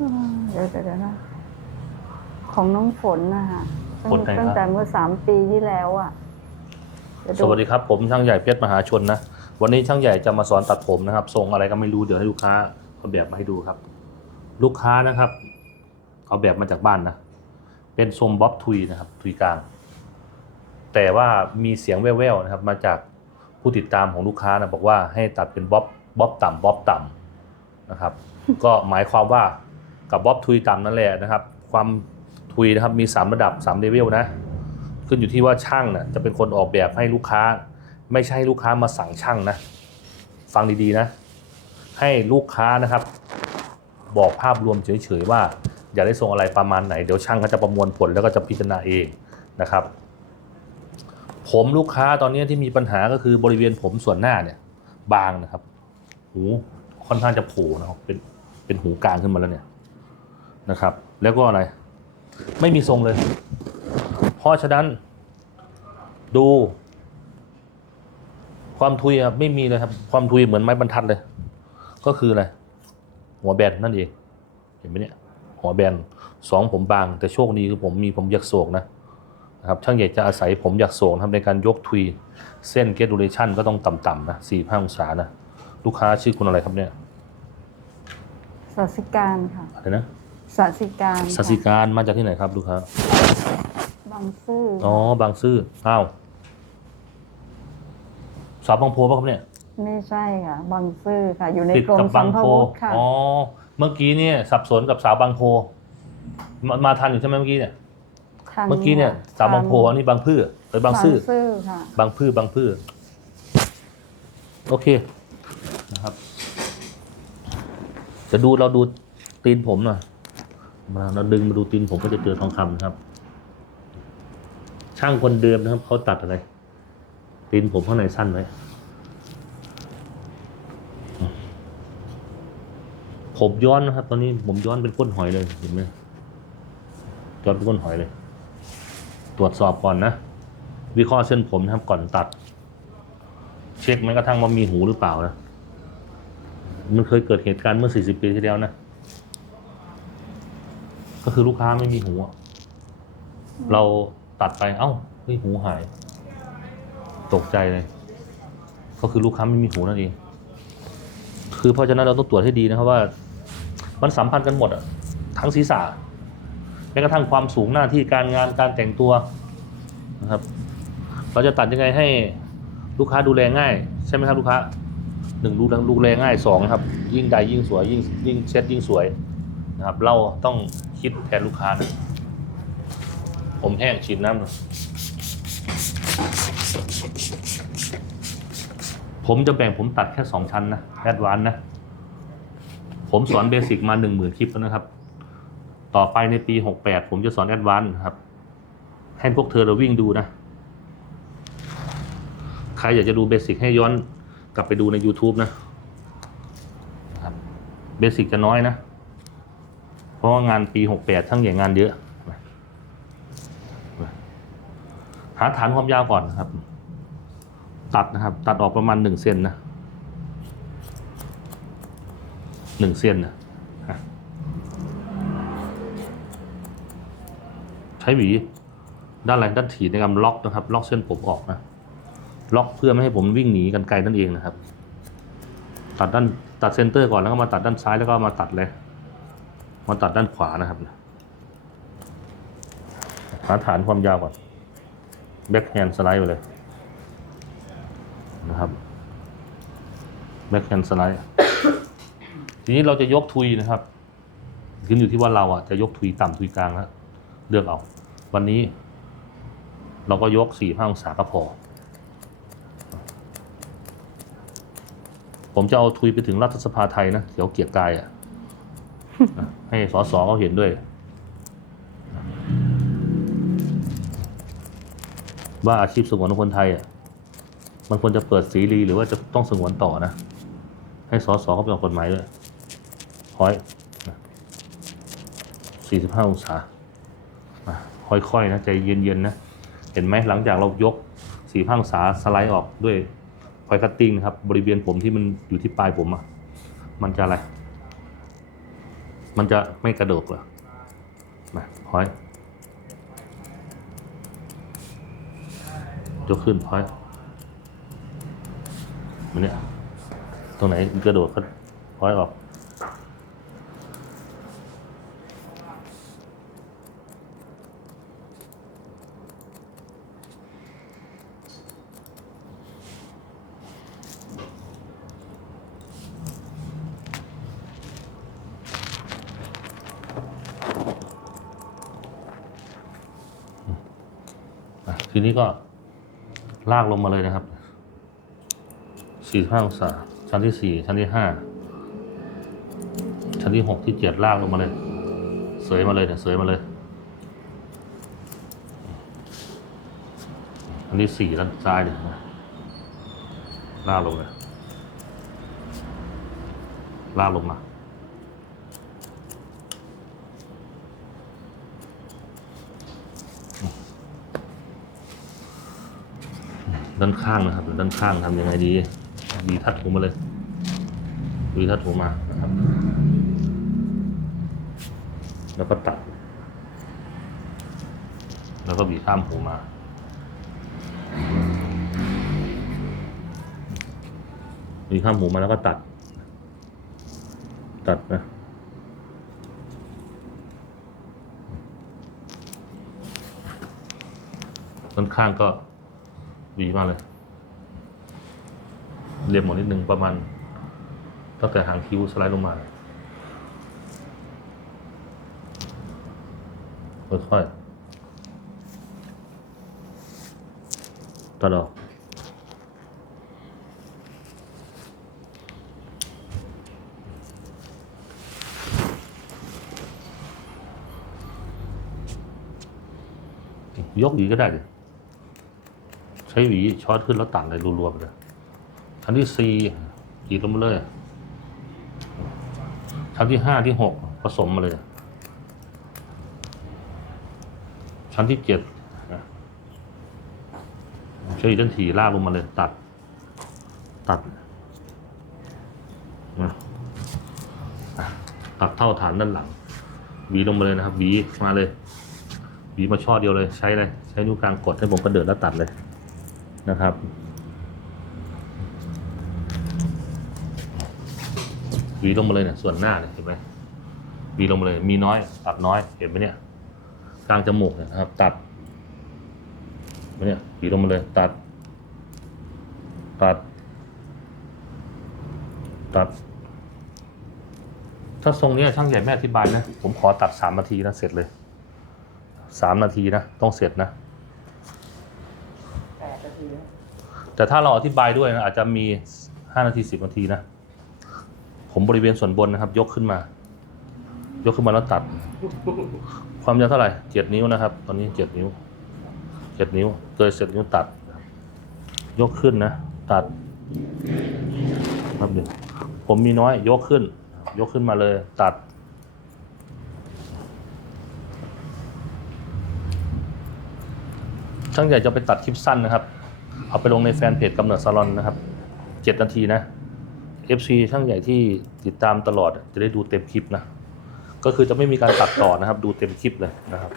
อ่าเดี๋ยวเดี๋ยวเดี๋ยวนะ ของน้องฝนนะคะตั้งฝนไหนครับ ตั้งแต่เมื่อสามปีที่แล้วอะเดี๋ยสวัสดีครับผมช่างใหญ่เพชรมหาชนนะ วันนี้ช่างใหญ่จะมาสอนตัดผมนะครับทรงอะไรก็ไม่รู้เดี๋ยวให้ลูกค้าเอาแบบมาให้ดูครับ ลูกค้านะครับ เอาแบบมาจากบ้านนะ เป็นทรงบ๊อบทุยนะครับ ทุยกลาง แต่ว่ามีเสียงแว่วๆนะครับ มาจากผู้ติดตามของลูกค้านะบอกว่าให้ตัดเป็นบ๊อบบ๊อบต่ำบ๊อบต่ำนะครับ ก็หมายความว่า กับบ๊อบทุยต่ำนั่นแหละนะครับ ความทุยนะครับมีสามระดับสามเลเวลนะ ขึ้นอยู่ที่ว่าช่างน่ะจะเป็นคนออกแบบให้ลูกค้า ไม่ใช่ลูกค้ามาสั่งช่างนะ ฟังดีๆนะ ให้ลูกค้านะครับ บอกภาพรวมเฉยๆว่า อยากได้ทรงอะไรประมาณไหน เดี๋ยวช่างเขาจะประมวลผลแล้วก็จะพิจารณาเองนะครับ ผมลูกค้าตอนนี้ที่มีปัญหาก็คือบริเวณผมส่วนหน้าเนี่ย บางนะครับ หูค่อนข้างจะโผล่นะครับเป็นเป็นหูกลางขึ้นมาแล้วเนี่ย นะครับ แล้วก็อะไร ไม่มีทรงเลย เพราะฉะนั้นดู ความทุยอะไม่มีเลยครับ ความทุยเหมือนไม้บรรทัดเลย ก็คืออะไร หัวแบนนั่นเอง เห็นไหมเนี่ย หัวแบนสองผมบาง แต่โชคดีคือผมมีผมยักโศกนะนะครับช่างใหญ่จะอาศัยผมยักโศกนะครับในการยกทุยเส้นเก t ดูเรชันก็ต้องต่ำๆนะสี่ห้าองศานะ ลูกค้าชื่อคุณอะไรครับเนี่ยสัสิการค่ะ อะไรนะ สัสิการสัสิการมาจากที่ไหนครับลูกค้าบางซื่อออ๋อ บางซื่ออ้าวสาวบางโพป่ะครับเนี่ย ไม่ใช่ค่ะ บางซื่อค่ะ อยู่ในติดกรมกับสับามงภาโพวุธค่ะ อ๋อ เมื่อกี้เนี่ย สับสนกับสาวบางโพ มามาทันอยู่ใช่ไหมเมื่อกี้เนี่ยทันเมื่อกี้เนี่ยค่ะสาวบางโพทัอันนี้บางพื้อหรือบางซื่อบางซื่อค่ะ บางพื้อบางพื้อโอเคนะครับ จะดูเราดูตีนผมหน่อย มาเราดึงมาดูตีนผมก็จะเจอทองคำนะครับ ช่างคนเดิมนะครับเขาตัดอะไรตีนผมข้างในสั้นไว้ผมย้อนนะครับ ตอนนี้ผมย้อนเป็นก้นหอยเลยเห็นไหมย้อนเป็นก้นหอยเลย ตรวจสอบก่อนนะวิเคราะห์เส้นผมนะครับก่อนตัด เช็คแม้กระทั่งว่ามีหูหรือเปล่านะมันเคยเกิดเหตุการณ์เมื่อ 40 ปีที่แล้วนะ ก็คือลูกค้าไม่มีหูอะเราตัดไปเอ้าเฮ้ยหูหาย ตกใจเลย ก็คือลูกค้าไม่มีหูนั่นเองคือเพราะฉะนั้นเราต้องตรวจให้ดีนะครับว่า มันสัมพันธ์กันหมดอะทั้งศีรษะแม้กระทั่งความสูงหน้าที่การงานการแต่งตัวนะครับ เราจะตัดยังไงให้ลูกค้าดูแลง่าย ใช่ไหมครับลูกค้าหนึ่งดูแลดูแลง่ายสองครับ ยิ่งใดยิ่งสวยยิ่งยิ่งเช็ดยิ่งสวย นะครับ เราต้องคิดแทนลูกค้านะผมแห้งฉีดน้ำหน่อยผมจะแบ่งผมตัดแค่สองชั้นนะแอดวานนะ ผมสอนเบสิกมาหนึ่งหมื่นคลิปแล้วนะครับ ต่อไปในปีหกแปดผมจะสอนแอดวานครับ ให้พวกเธอเราวิ่งดูนะ ใครอยากจะดูเบสิกให้ย้อนกลับไปดูใน YouTube นะนะครับเบสิกจะน้อยนะ เพราะว่างานปีหกแปดทั้งใหญ่งานเยอะ หาฐานความยาวก่อนนะครับ ตัดนะครับ ตัดออกประมาณหนึ่งเซนนะหนึ่งเซนนะใช้หวีด้านหลังด้านถีในการล็อกนะครับ ล็อกเส้นผมออกนะ ล็อกเพื่อไม่ให้ผมวิ่งหนีกันไกลนั่นเองนะครับ ตัดด้านตัดเซนเตอร์ก่อนแล้วก็มาตัดด้านซ้ายแล้วก็มาตัดเลย มาตัดด้านขวานะครับหาฐานความยาวก่อนแบ็คแฮนด์สไลด์ไปเลยนะครับแบ็คแฮนด์สไลด์ทีนี้เราจะยกทุยนะครับขึ้นอยู่ที่ว่าเราอะจะยกทุยต่ำทุยกลางนะเลือกเอาวันนี้ เราก็ยกสี่ห้าองศาก็พอ ผมจะเอาทุยไปถึงรัฐสภาไทยนะเดี๋ยวเกียรกายอะ ให้สสเขาเห็นด้วย ว่าอาชีพสงวนของคนไทยอะมันควรจะเปิดสีรีหรือว่าจะต้องสงวนต่อนะ ให้สสเขาไปออกกฎหมายด้วยคอยสี่สิบห้าองศาค่อยๆนะใจเย็นๆนะ เห็นไหมหลังจากเรายกสี่ห้าองศาสไลด์ออกด้วยคอยคัตติ้งนะครับ บริเวณผมที่มันอยู่ที่ปลายผมอะ มันจะอะไร มันจะไม่กระโดดเหรอมาพอยยกขึ้นพอยมันเนี่ยตรงไหนกระโดดก็พอยออก ทีนี้ก็ลากลงมาเลยนะครับสี่ห้าองศาชั้นที่สี่ชั้นที่ห้าชั้นที่หกที่เจ็ดลากลงมาเลย เสยมาเลยเนี่ยเสยมาเลย อันที่สี่ด้านซ้ายเนี่ยลากลงเลยลากลงมา ด้านข้างนะครับ ด้านข้างทำยังไงดีบีทัดหูมาเลยบีทัดหูมานะครับ แล้วก็ตัด แล้วก็บีข้ามหูมาบีข้ามหูมาแล้วก็ตัด ตัดนะด้านข้างก็ หวีมากเลย เรียบหมดนิดนึงประมาณตั้งแต่หางคิ้วสไลด์ลงมาค่อยๆตัดออกยกอีกก็ได้ดิใช้หวีช้อนขึ้นแล้วตัดเลยรวมๆเลยชั้นที่สี่อีกลงมาเลย ชั้นที่ห้าที่หกผสมมาเลย ชั้นที่เจ็ดใช้อีกด้านถี่ลากลงมาเลยตัด ตัดตัดเท่าฐานด้านหลังหวีลงมาเลยนะครับหวีมาเลยหวีมาช่อเดียวเลยใช้เลย ใช้นิ้วกลางกดให้ผมกระเดิดแล้วตัดเลย นะครับ หวีลงมาเลยเนี่ยส่วนหน้าเนี่ยเห็นไหมหวีลงมาเลย มีน้อย ตัดน้อยเห็นไหมเนี่ยกลางจมูกเนี่ยนะครับ ตัดเห็นไหมเนี่ยหวีลงมาเลยตัด ตัด ตัด ถ้าทรงนี้ช่างใหญ่ไม่อธิบายนะ ผมขอตัดสามนาทีนะเสร็จเลยสามนาทีนะ ต้องเสร็จนะ แต่ถ้าเราอธิบายด้วยนะอาจจะมีห้านาทีสิบนาทีนะ ผมบริเวณส่วนบนนะครับ ยกขึ้นมา ยกขึ้นมาแล้วตัด ความยาวเท่าไหร่เจ็ดนิ้วนะครับ ตอนนี้เจ็ดนิ้วเจ็ดนิ้วเกิดเสร็จนิ้วตัด ยกขึ้นนะ ตัดครับเดี๋ยวผมมีน้อย ยกขึ้น ยกขึ้นมาเลย ตัดช่างใหญ่จะไปตัดคลิปสั้นนะครับ เอาไปลงในแฟนเพจกำเนิดซาลอนนะครับเจ็ดนาทีนะ FC ช่างใหญ่ที่ติดตามตลอดจะได้ดูเต็มคลิปนะ ก็คือจะไม่มีการตัดต่อนะครับ ดูเต็มคลิปเลยนะครับ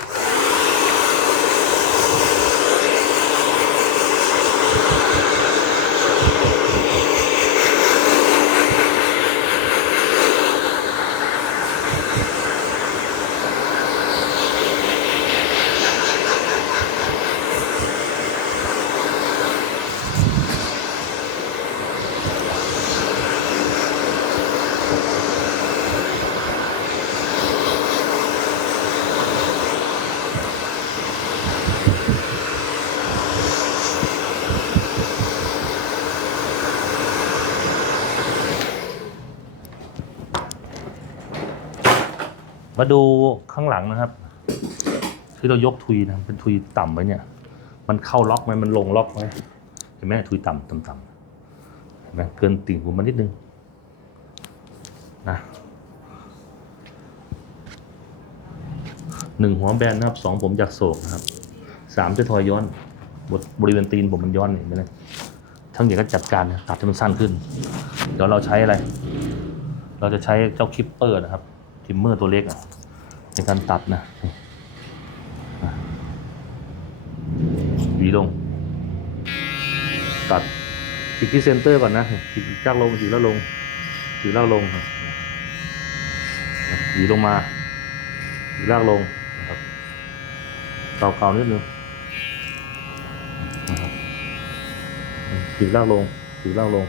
มาดูข้างหลังนะครับที่เรายกทุยนะเป็นทุยต่ำไว้เนี่ย มันเข้าล็อกไหมมันลงล็อกไหมเห็นไหมทุยต่ำต่ำต่ำเห็นไหมเกินติ่งหูมันนิดนึงนะหนึ่งหัวแบนนะครับสองผมอยากโศกนะครับสามจะทอยย้อนบทบริเวณตีนผมมันย้อนเห็นไหมเนี่ยช่างก็จัดการนะตัดให้มันสั้นขึ้น เดี๋ยวเราใช้อะไร เราจะใช้เจ้าคิปเปอร์นะครับ ทิมเมอร์ตัวเล็กอะในการตัดนะอะหวีลง ตัดจิกที่เซนเตอร์ก่อนนะจิกจากลงจิกแล้วลงจิกแล้วลงหวีลงมาจิกลากลงนะครับเก่าๆนิดนึงนะครับจิกลากลงจิกลากลง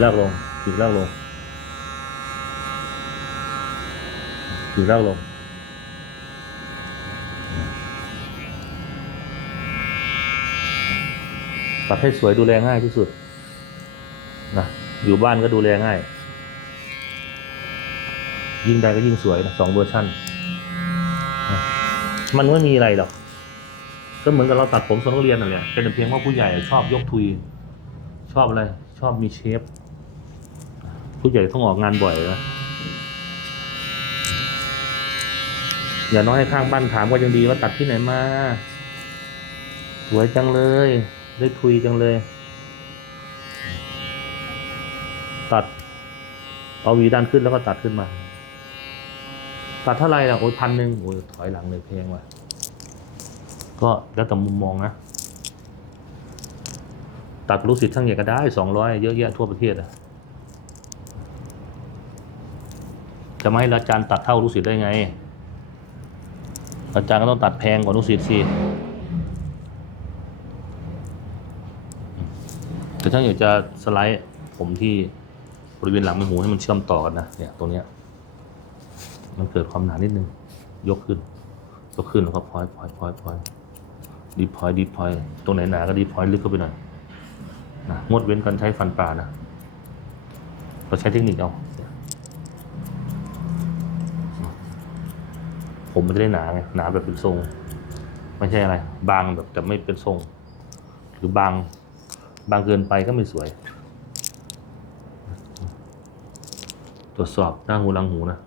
ลากลงจิกลากลงจิกลากลงตัดให้สวยดูแลง่ายที่สุดนะอยู่บ้านก็ดูแลง่าย ยิ่งใดก็ยิ่งสวยนะสองเวอร์ชันมันไม่มีอะไรหรอก ก็เหมือนกับเราตัดผมทรงนักเรียนนั่นแหละเป็นเพียงว่าผู้ใหญ่ชอบยกทุย ชอบอะไร ชอบมีเชฟ ผู้ใหญ่ต้องออกงานบ่อยนะอย่าน้อยให้ข้างบ้านถามก็ยังดีว่าตัดที่ไหนมา สวยจังเลย ได้ทุยจังเลย ตัด เอาวีด้านขึ้นแล้วก็ตัดขึ้นมา ตัดเท่าไหร่ล่ะโอ้ยพันหนึ่งโอ้ยถอยหลังเลยเพลงว่ะ ก็แล้วแต่มุมมองนะ ตัดลูกศิษย์ทั้งใหญ่ก็ได้สองร้อยเยอะแยะทั่วประเทศอะ จะไม่ให้อาจารย์ตัดเท่าลูกศิษย์ได้ไง อาจารย์ก็ต้องตัดแพงกว่าลูกศิษย์สิแต่ถ้าอยากจะสไลด์ผมที่บริเวณหลังใบหูให้มันเชื่อมต่อกันนะเนี่ยตรงเนี้ยมันเกิดความหนานิดนึง ยกขึ้น ยกขึ้นแล้วก็พอยพอยพอยพอยดีพอยดีพอยตรงไหนหนาก็ดีพอยลึกเข้าไปหน่อยนะงดเว้นการใช้ฟันปลานะ เราใช้เทคนิคเอา ผมมันจะได้หนาไงหนาแบบเป็นทรง ไม่ใช่อะไร บางแบบแต่ไม่เป็นทรง หรือบาง บางเกินไปก็ไม่สวย ตรวจสอบหน้าหูหลังหูนะ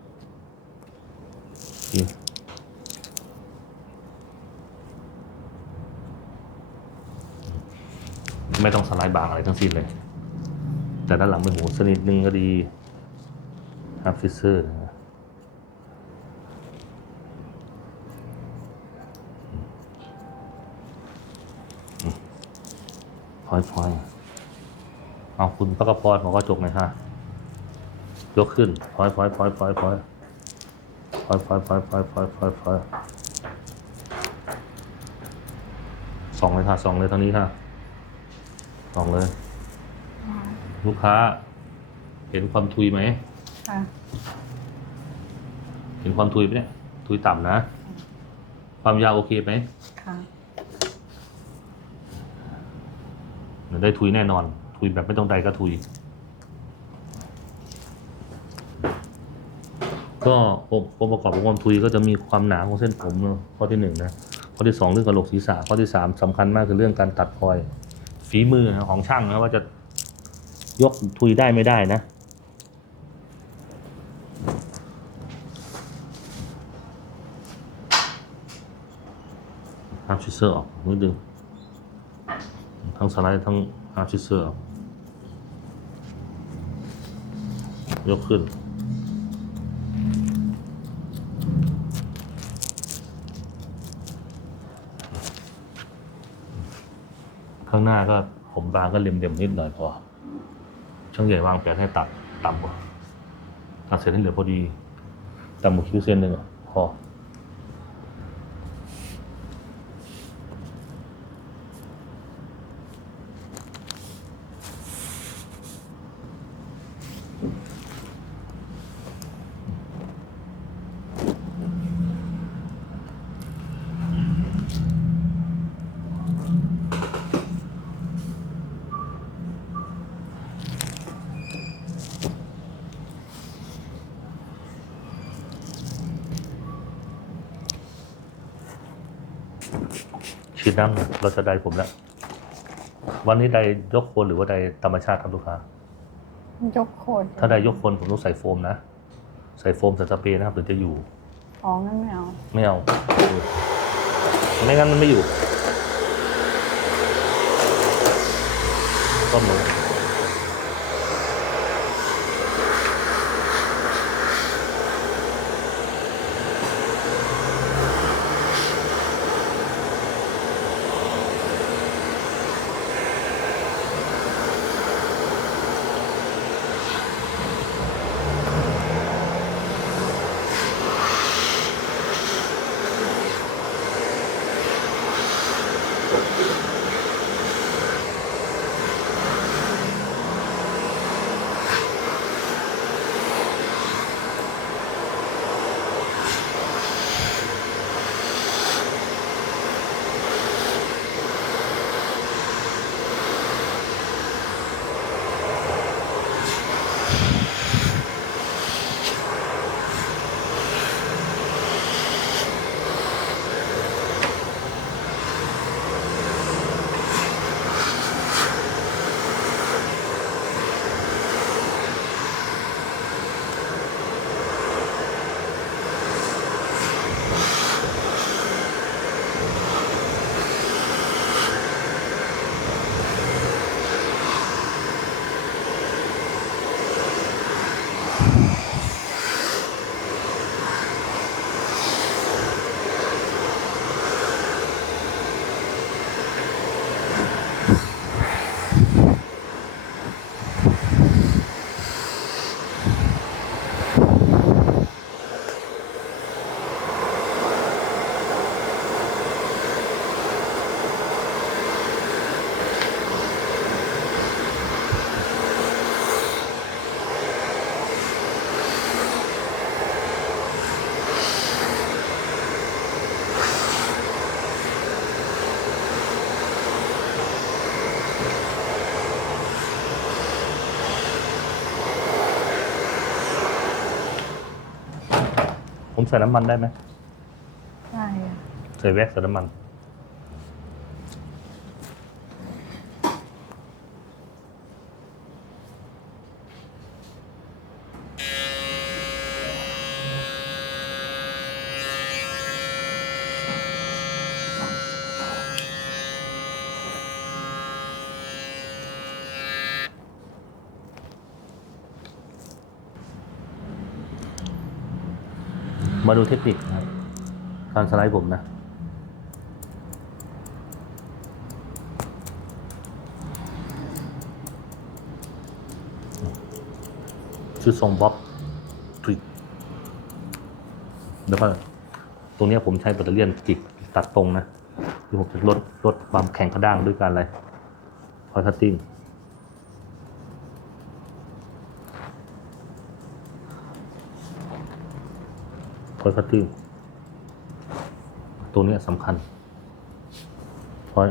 ไม่ต้องสไลด์บางอะไรทั้งสิ้นเลย แต่ด้านหลังเป็นหูสนิทหนึ่งก็ดีฮับฟิเซอร์นะ อยพลอยเอาคุณพระกระพรของกระจกหน่อยฮะยกขึ้นพลอยพลอยพลอยพลอยพลอยพลอยพลอยพลอยพลอยพลอยพลอยพลอยสองเลยค่ะสองเลยทางนี้ค่ะสองเลย ลูกค้า เห็นความทุยไหมค่ะเห็นความทุยไหมเนี่ยทุยต่ำนะ ความยาวโอเคไหม ค่ะ เดี๋ยว ได้ทุยแน่นอน ทุยแบบไม่ต้องใดก็ทุย ก็องค์องประกอบของความทุยก็จะมีความหนาของเส้นผมเนอะข้อที่หนึ่งนะข้อที่สองเรื่องกระโหลกศีรษะข้อที่สามสำคัญมากคือเรื่องการตัดพลอย ฝีมือของช่างนะว่าจะยกทุยได้ไม่ได้นะฮาร์ฟชิเซอร์ออกนิดนึง ทั้งสไลด์ทั้งฮาร์ชิเซอร์ยกขึ้น ข้างหน้าก็ผมบางก็เล็มๆนิดหน่อยพอ ช่างใหญ่วางแผนให้ตัดต่ำกว่าตัดเสร็จให้เหลือพอดีต่ำกว่าคิ้วเส้นหนึ่งพอ เราจะไดผมแล้ว วันนี้ไดยกโคนหรือว่าไดธรรมชาติครับลูกค้า ยกโคนถ้าไดยกโคนผมต้องใส่โฟมนะ ใส่โฟมใส่สเปรย์นะครับถึงจะอยู่ อ๋องั้นไม่เอา ไม่เอา ไม่งั้นมันไม่อยู่ต้ม ใส่น้ำมันได้ไหมใช่ค่ะใส่แว็กซ์ใส่น้ำมัน ดูเทคนิคนะการสไลด์ผมนะชื่อทรงบ๊อบทริกแล้วก็ตรงนี้ผมใช้แบตเตอรี่ยนจิกตัดตรงนะคือผมจะลดลดความแข็งกระด้างด้วยการอะไรพอยคัตติ้ง อยคัตติ้งตรงเนี้ยสำคัญเพราะ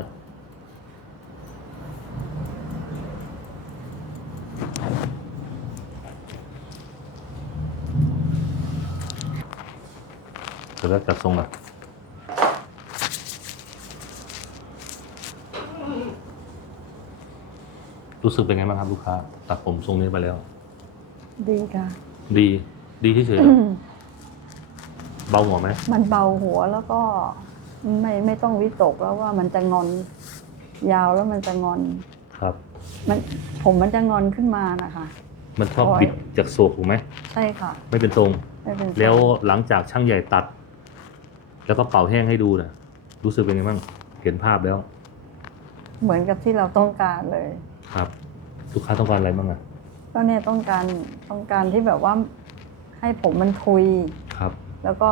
เดี๋ยวก็จัดทรงละรู้สึกเป็นไงบ้างครับลูกค้า ตัดผมทรงนี้ไปแล้ว ดีค่ะ ดี ดีที่เฉยๆ เหรอเบาหัวไหมมันเบาหัวแล้วก็ไม่ไม่ต้องวิตกแล้วว่ามันจะงอน ยาวแล้วมันจะงอน ครับ มันผมมันจะงอนขึ้นมานะคะ มันชอบโอ้ยบิดจากโศกถูกไหมใช่ค่ะ ไม่เป็นทรง ไม่เป็นไรแล้วหลังจากช่างใหญ่ตัด แล้วก็เป่าแห้งให้ดูนะรู้สึกเป็นไงบ้างเห็นภาพแล้ว เหมือนกับที่เราต้องการเลย ครับลูกค้าต้องการอะไรบ้างอะก็เนี่ยต้องการต้องการที่แบบว่าให้ผมมันทุยครับ แล้วก็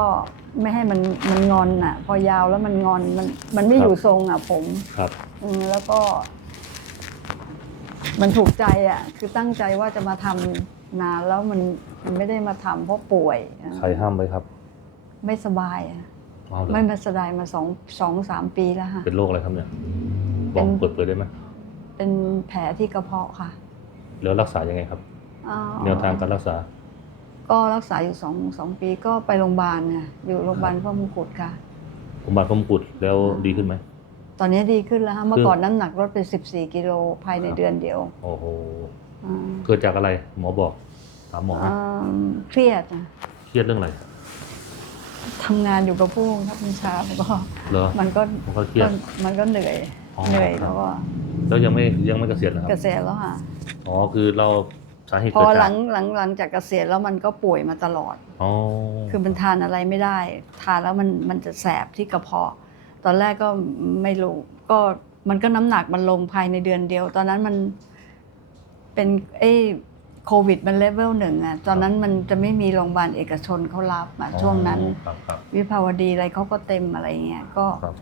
ไม่ให้มันมันงอนอะ พอยาวแล้วมันงอนมันมันไม่ครับอยู่ทรงอะ ผมครับ อืมแล้วก็ มันถูกใจอะ คือตั้งใจว่าจะมาทำนานแล้วมันมันไม่ได้มาทำเพราะป่วยอะใครห้ามไปครับไม่สบายอะเอาเหรอไม่มาสบายมาสองสองสามปีแล้วค่ะ เป็นโรคอะไรครับเนี่ยบอกเป็นเปิดเผยได้ไหมเป็นแผลที่กระเพาะค่ะแล้วรักษายังไงครับอ้าวแนวทางการรักษา ก็รักษาอยู่สองสองปีก็ไปโรงพยาบาลเนี่ยอยู่โรงพยาบาลพระมงกุฎค่ะผมบาดพมกุดแล้วดีขึ้นไหม ตอนนี้ดีขึ้นแล้วฮะเมื่อคือก่อนน้ำหนักลดไป14กิโลภายในครับเดือนเดียว โอ้โหอ่าเกิดจากอะไรหมอบอกถามหมอไหมอ่าเครียดนะเครียดเรื่องอะไรทำงานอยู่กับผู้บังคับบัญชามันก็เหรอมันก็ผมก็เครียดมันก็เหนื่อยอ๋อเหนื่อยครับแล้วก็แล้วยังไม่ยังไม่เกษียณนะครับเกษียณแล้วค่ะอ๋อคือเรา สาเหตุพอเกิดหจาลักงหลังหลังจากเกษียณแล้วมันก็ป่วยมาตลอด อ๋อคือมันทานอะไรไม่ได้ ทานแล้วมันมันจะแสบที่กระเพาะ ตอนแรกก็ไม่รู้ ก็มันก็น้ำหนักมันลงภายในเดือนเดียว ตอนนั้นมันเป็นเอ้โควิดมันเลเวลหนึ่งอะตอนนั้นมันจะไม่มีโรงพยาบาลเอกชนเขารับอะช่วงนั้น ครับครับ วิภาวดีอะไรเขาก็เต็มอะไรเงี้ย ก็ครับ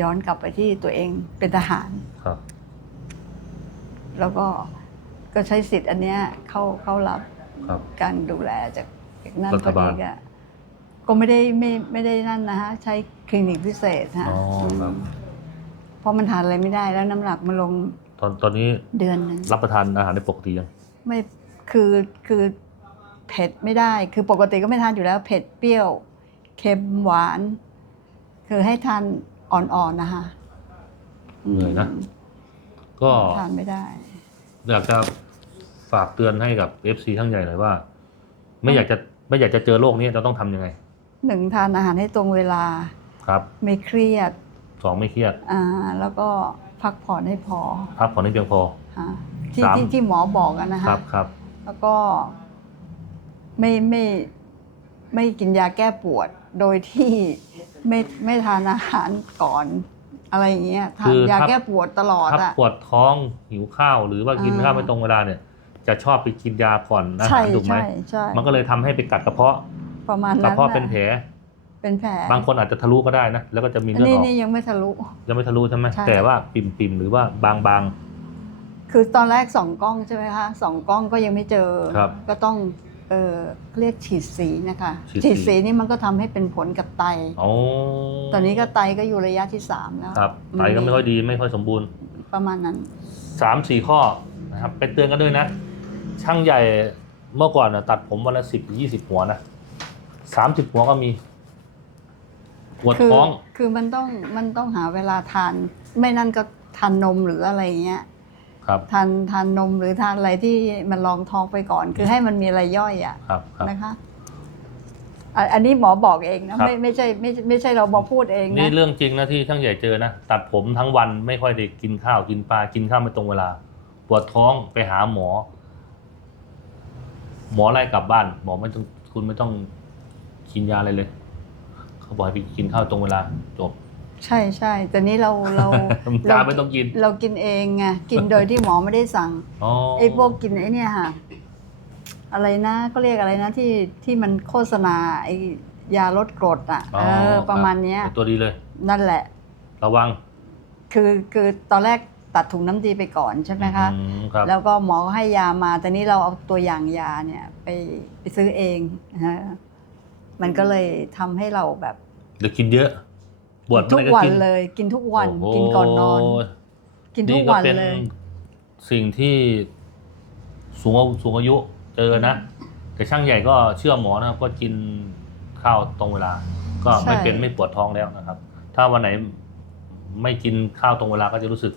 ย้อนกลับไปที่ตัวเองเป็นทหาร ครับ แล้วก็ ก็ใช้สิทธิ์อันเนี้ยเข้าเข้ารับครับ การดูแลจากจากนั่นรัพฐอบาดีลก็ก็ไม่ได้ไม่ไม่ได้นั่นนะฮะใช้คลินิกพิเศษฮะอ๋อครับมเพราะมันทานอะไรไม่ได้แล้วน้ำหนักมันลงตอนตอนนี้เดือนหนึง รับประทานอาหารได้ปกติยัง ไม่คือคือเผ็ดไม่ได้ คือปกติก็ไม่ทานอยู่แล้ว เผ็ดเปรี้ยวเค็มหวาน คือให้ทานอ่อนๆนะคะเหนื่อยนะ ก็ ทานไม่ได้ อยากจะฝากเตือนให้กับ FC ทั้งใหญ่หน่อยว่า ไม่อยากจะไม่อยากจะเจอโรคนี้จะต้องทำยังไง หนึ่งทานอาหารให้ตรงเวลา ครับไม่เครียดสองไม่เครียดอ่าแล้วก็พักผ่อนให้พอพักผ่อนให้เพียงพอฮะที่สาม ที่ที่หมอบอกอะนะครัฮะบครับ แล้วก็ไม่ไม่ไม่กินยาแก้ปวด โดยที่ไม่ไม่ทานอาหารก่อน อะไรอย่างเงี้ยทาคืนอยาถ้าแก้ปวดตลอดถ้าอะปวดท้องหิวข้าวหรือว่ากินอ่าข้าวไม่ตรงเวลาเนี่ย จะชอบไปกินยาก่อนอาใช่หารถูกไหมใช่ใช่มันก็เลยทำให้ไปกัดกระเพาะประมาณกระนั้นเพาะน่เป็นแผลเป็นแผลบางคนอาจจะทะลุก็ได้นะแล้วก็จะมีอันเลือดนี้ออกนี่ยังไม่ทะลุยังไม่ทะลุใช่ไหมใช่แต่ว่าปิ่มปิ่มๆหรือว่าบางบางคือตอนแรกส่องกล้องใช่ไหมคะส่องกล้องก็ยังไม่เจอครับก็ต้อง เออเรียกฉีดสีนะคะ ฉีดสี ฉีดสีนี่มันก็ทำให้เป็นผลกับไตๆอ๋อตอนนี้ก็ไตก็อยู่ระยะที่สามแล้วครับไตก็ไม่ค่อยดีไม่ค่อยสมบูรณ์ประมาณนั้น สามสี่ข้อนะครับไปเตือนกันด้วยนะ ช่างใหญ่เมื่อก่อนนะตัดผมวันละสิบยี่สิบหัวนะสามสิบหัวก็มีปวดคือท้อง คือมันต้องมันต้องหาเวลาทาน ไม่นั่นก็ทานนมหรืออะไรเงี้ย ครับทานทานนมหรือทานอะไรที่มันรองท้องไปก่อน คือให้มันมีอะไรย่อยอะครับครับ นะคะอะอันนี้หมอบอกเองนะครับ ไม่ไม่ใช่ไม่ไม่ใช่เราบอกพูดเองนี่นะเรื่องจริงนะที่ช่างใหญ่เจอนะตัดผมทั้งวันไม่ค่อยได้กินข้าวกินปลากินข้าวไม่ตรงเวลา ปวดท้องไปหาหมอ หมอไล่กลับบ้านหมอไม่ต้องคุณไม่ต้องกินยาอะไรเลย เขาบอกให้ไปกินข้าวตรงเวลาจบ ใช่ใช่แต่นี้เราเรายาไม่ต้องกิน เรากินเองไงกินโดยที่หมอไม่ได้สั่งอ๋อไอ้พวกกินไอ้เนี่ยค่ะอะไรนะก็เรียกอะไรนะที่ที่มันโฆษณาไอ้ยาลดกรดอะอ๋อเออครับประมาณเนี้ยตัวดีเลย นั่นแหละ ระวัง คือคือตอนแรกตัดถุงน้ำดีไปก่อนใช่ไหมคะอืมครับแล้วก็หมอก็ให้ยามาแต่นี้เราเอาตัวอย่างยาเนี่ย ไปไปซื้อเองนะฮะมันก็เลยทำให้เราแบบเดี๋ยวกินเยอะ ปวดทุกเมื่อไหร่วันกินเลย กินทุกวันโโหกินก่อนนอน กินทุกวันเป็นเลย สิ่งที่สูงอาสูงอายุเจอนะ แต่ช่างใหญ่ก็เชื่อหมอนะครับ ก็กินข้าวตรงเวลา ก็ไม่ใช่เป็นไม่ปวดท้องแล้วนะครับ ถ้าวันไหนไม่กินข้าวตรงเวลาก็จะรู้สึก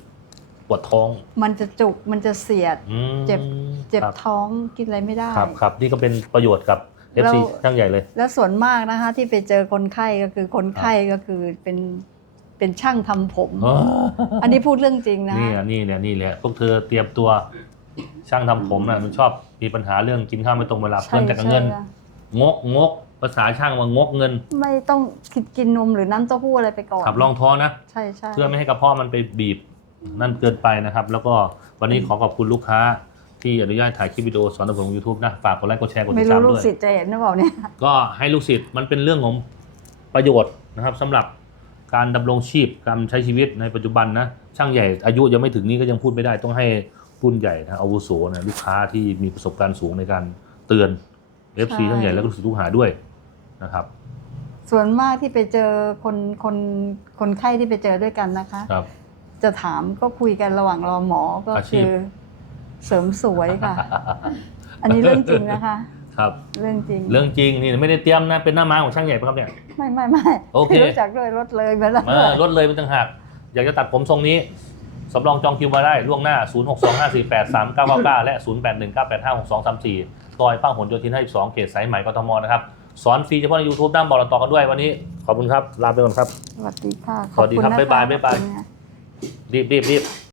ปวดท้อง มันจะจุกมันจะเสียดอืมเจ็บเจ็บครับท้องกินอะไรไม่ได้ ครับครับนี่ก็เป็นประโยชน์กับ แล้ว FC ช่างใหญ่เลย แล้วส่วนมากนะคะ ที่ไปเจอคนไข้ก็คือคนไข้ก็คือเป็นเป็นช่างทำผม อันนี้พูดเรื่องจริงนะ นี่อะนี่เนี่ยนี่แหละพวกเธอเตรียมตัวช่างทำผมนะมันชอบมีปัญหาเรื่องกินข้าวไม่ตรงเวลาใช่เพื่อนจากเงินใช่งกงกภาษาช่างว่างกเงิน ไม่ต้องกินกินนมหรือน้ำเต้าหู้อะไรไปก่อนขับรองท้องนะใช่ใช่เพื่อไม่ให้กระเพาะมันไปบีบนั่นเกินไปนะครับ แล้วก็วันนี้ขอขอบคุณลูกค้า ที่อนุญาตถ่ายคลิปวิดีโอสอนระบบของ YouTube นะ ฝากกดไลค์กดแชร์กดไม่ติดรู้ตามลูด้กวย ศิษย์จะเห็นหรือเปล่าเนี่ย ก็ให้ลูกศิษย์มันเป็นเรื่องของประโยชน์นะครับสำหรับการดำรงชีพการใช้ชีวิตในปัจจุบันนะช่างใหญ่อายุยังไม่ถึงนี้ก็ยังพูดไม่ได้ต้องให้รุ่นใหญ่นะอาวุโสนะลูกค้าที่มีประสบการณ์สูงในการเตือน FC ใช่ ช่างใหญ่และลูกศิษย์ลูกหาด้วยนะครับส่วนมากที่ไปเจอคนคนคนไข้ที่ไปเจอด้วยกันนะคะ ครับ จะถามก็คุยกันระหว่างรอหมอก็อาชีคืพ อ เสริมสวยค่ะ อันนี้เรื่องจริงนะคะ ครับ เรื่องจริง เรื่องจริงนี่ไม่ได้เตรียมนะ เป็นหน้าม้าของช่างใหญ่ปะครับเนี่ย ไม่ไม่ไม่โอเคไม่รู้จักด้วยรถเลยไปแล้วเออลดเลยเป็นต่างหาก อยากจะตัดผมทรงนี้สำรองจองคิวมาได้ล่วงหน้า 0625483999 และ 0819856234ซอยพหลโยธิน52เขตสายไหมกทมนะครับ สอนฟรีเฉพาะใน YouTube ด้ามบอกเราต่อกันด้วยวันนี้ ขอบคุณครับ ลาไปก่อนครับ สวัสดีค่ะสวัสดีครับ ขอณนะะบ๊ายบายบ๊ายบาย ขอบคุณนะรีบรีบรีบ